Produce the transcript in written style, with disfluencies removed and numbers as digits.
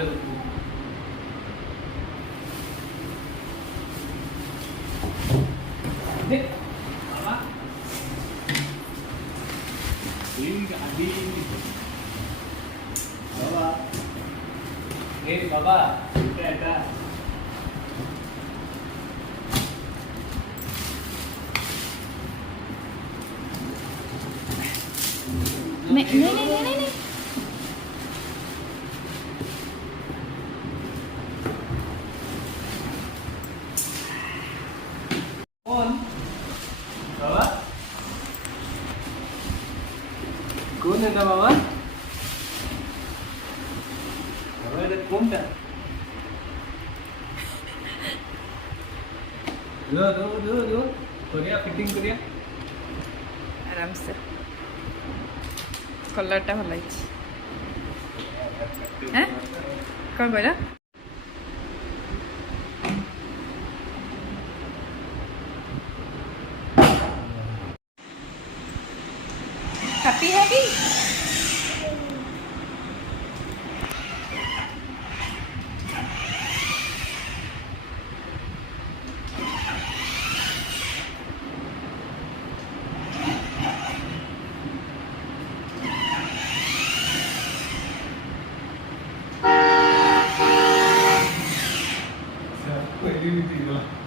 Dek, apa? Ini adi ini. Baba. Baba. Ada. नहीं कौन? बाबा? कौन है ना बाबा? बाबा ये कौन था? दो करिया फिटिंग करिया आराम से कलरटा भल है कौन कहला हैप्पी हैप्पी कोई भी नहीं थी